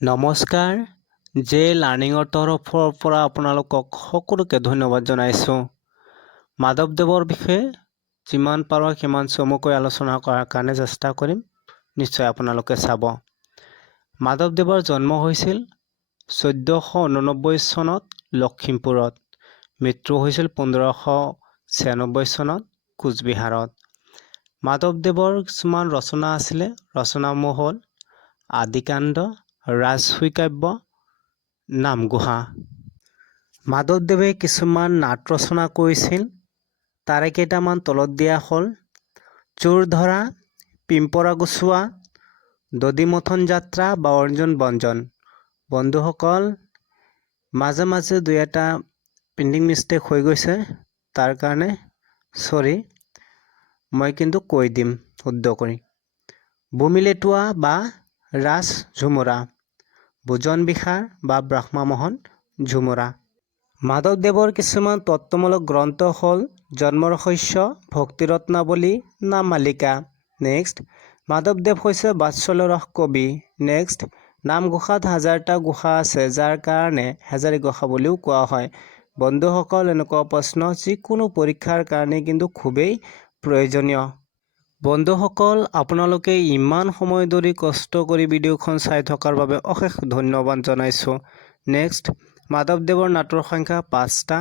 নমস্কাৰ জে লাৰ্ণিঙৰ তৰফৰ পৰা আপোনালোকক সকলোকে ধন্যবাদ জনাইছোঁ। মাধৱদেৱৰ বিষয়ে যিমান পাৰোঁ সিমান চমুকৈ আলোচনা কৰাৰ কাৰণে চেষ্টা কৰিম। নিশ্চয় আপোনালোকে চাব। মাধৱদেৱৰ জন্ম হৈছিল 1489 চনত লখিমপুৰত। মৃত্যু হৈছিল 1596 চনত কোচবিহাৰত। মাধৱদেৱৰ কিছুমান ৰচনা আছিলে। ৰচনাসমূহ হ'ল আদিকাণ্ড, ৰাজসুই কাব্য, নামঘোষা। মাধৱদেৱে কিছুমান নাট ৰচনা কৰিছিল। তাৰে কেইটামান তলত দিয়া হ'ল চোৰ ধৰা, পিম্পৰা গুচোৱা, দধিমথন যাত্ৰা বা অৰ্জুন বঞ্জন। বন্ধুসকল, মাজে মাজে দুই এটা প্ৰিণ্টিং মিষ্টেক হৈ গৈছে, তাৰ কাৰণে চৰি। মই কিন্তু কৈ দিম শুদ্ধ কৰি। বুমিলেটুৱা বা ৰাজ ঝুমুৰা, ভোজন বিহাৰ বা ব্ৰহ্মমোহন ঝুমুৰা। মাধৱদেৱৰ কিছুমান তত্ত্বমূলক গ্ৰন্থ হ'ল জন্ম ৰহস্য, ভক্তি ৰত্নাৱলী, নামমালিকা। নেক্সট, মাধৱদেৱ হৈছে বাৎসল্য ৰস কবি। নেক্সট, নামঘোষাত হাজাৰটা ঘোষা আছে, যাৰ কাৰণে হাজাৰী ঘোষা বুলিও কোৱা হয়। বন্ধুসকল, এনেকুৱা প্ৰশ্ন যিকোনো পৰীক্ষাৰ কাৰণে কিন্তু খুবেই প্ৰয়োজনীয়। বন্ধুসকল, আপোনালোকে ইমান সময় ধৰি কষ্ট কৰি ভিডিঅ'খন চাই থকাৰ বাবে অশেষ ধন্যবাদ জনাইছোঁ। নেক্সট, মাধৱদেৱৰ নাটৰ সংখ্যা 5টা।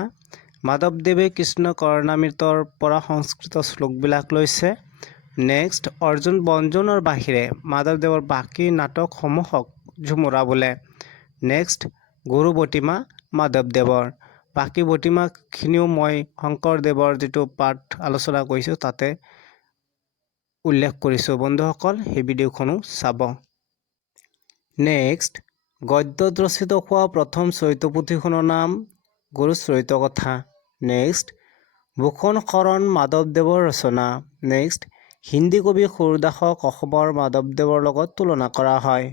মাধৱদেৱে কৃষ্ণ কৰ্ণামৃতৰ পৰা সংস্কৃত শ্লোকবিলাক লৈছে। নেক্সট, অৰ্জুন বঞ্জনৰ বাহিৰে মাধৱদেৱৰ বাকী নাটকসমূহক ঝুমুৰা বোলে। নেক্সট, গুৰু প্ৰতিমা মাধৱদেৱৰ। বাকী প্ৰতিমাখিনিও মই শংকৰদেৱৰ যিটো পাঠ আলোচনা কৰিছোঁ তাতে উল্লেখ কৰিছোঁ। বন্ধুসকল, সেই ভিডিঅ'খনো চাব। নেক্সট, গদ্যত ৰচিত হোৱা প্ৰথম চৰিত পুথিখনৰ নাম গুৰু চৰিত কথা। নেক্সট, ভূষণ শৰণ মাধৱদেৱৰ ৰচনা। নেক্সট, হিন্দী কবি সুৰদাসক অসমৰ মাধৱদেৱৰ লগত তুলনা কৰা হয়।